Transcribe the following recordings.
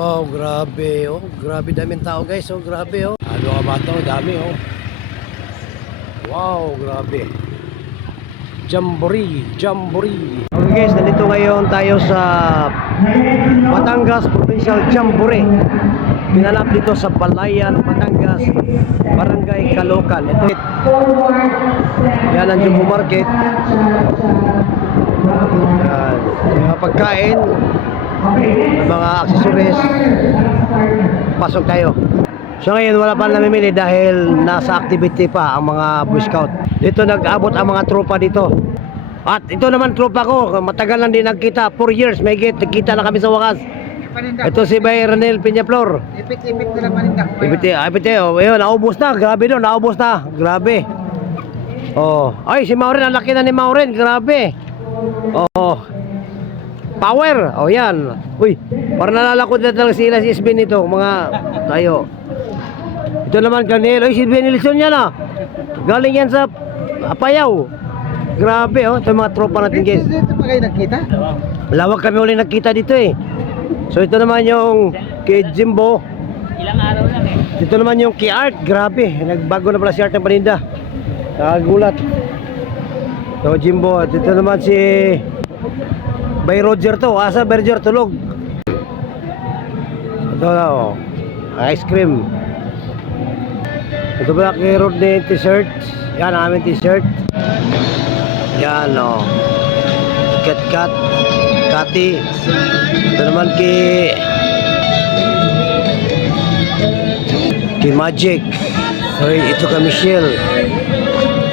Wow, grabe oh. Grabe daming tao guys. Oh, grabe oh. Ano ka ba ito? Dami oh. Wow, grabe. Jamboree, jamboree. Okay guys, nandito ngayon tayo sa Batangas Provincial Jamboree. Pinanap dito sa Balayan, Batangas, Barangay Caloocan. Ito. Yan ang Jumbo Market. Yan. Mga pagkain, mga accessories. Pasok tayo. So ngayon wala pa namimili dahil nasa activity pa ang mga Boy Scout. Dito nag-abot ang mga tropa dito. At ito naman tropa ko, matagal lang din nagkita, 4 years may nagkita na kami sa wakas. Ito si Bay Ranel Peñaflor. Ipit-ipit nila panindak. Ipit oh, ayun, naubos na, grabe doon, naubos na, grabe. Oh, ay si Maureen, ang laki na ni Maureen, grabe. Oh. Power, oh yan. Uy, parang nalalakot na talaga sila si SB nito, mga tayo. Ito naman kanil, ay si Benilson yan ah. Galing yan sa Apayao. Grabe oh, ito mga tropa natin guys. Dito pa kayo nagkita? Lawag kami ulit nagkita dito eh. So ito naman yung kay Jimbo. Ilang araw lang eh. Dito naman yung kay Art, grabe. Nagbago na pala si Art ng paninda. Nakagulat. So Jimbo, dito naman si Bay Roger to. Asa Bay Roger tulog. Ito na oh. Ice cream. Ito pala kay Rodney t-shirt. Yan ang aming t-shirt. Yan o. Kat Kati. Ito naman kay Magic. Hoy, ito kay Michelle.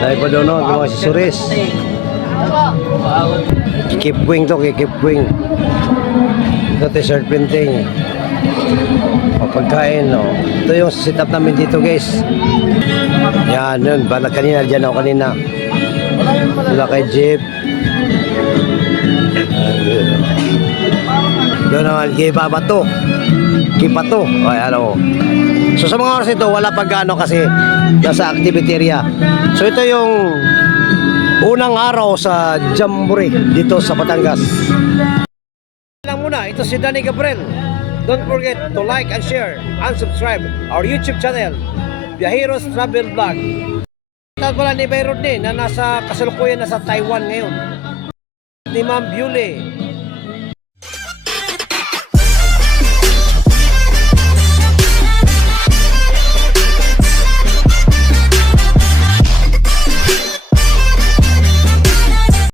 Dahil pa doon o, mga accessories. Kipwing to, kipwing. Ito t-shirt printing. O pagkain o. Ito yung setup namin dito guys. Yan, yun. Bala kanina, dyan ako kanina. Sila kay Jeep. Doon naman, kay Babato. Kay Pato. Ay, ano. So sa mga oras ito, wala pag ano kasi nasa activity area. So ito yung unang araw sa Jamboree dito sa Batangas. Lang muna, ito si Danny Gabriel. Don't forget to like and share and subscribe our YouTube channel, Viajeros Travel Vlog. Ito pala ni Bay Rodney na nasa kasalukuyan na sa Taiwan ngayon. Ni Ma'am Beauty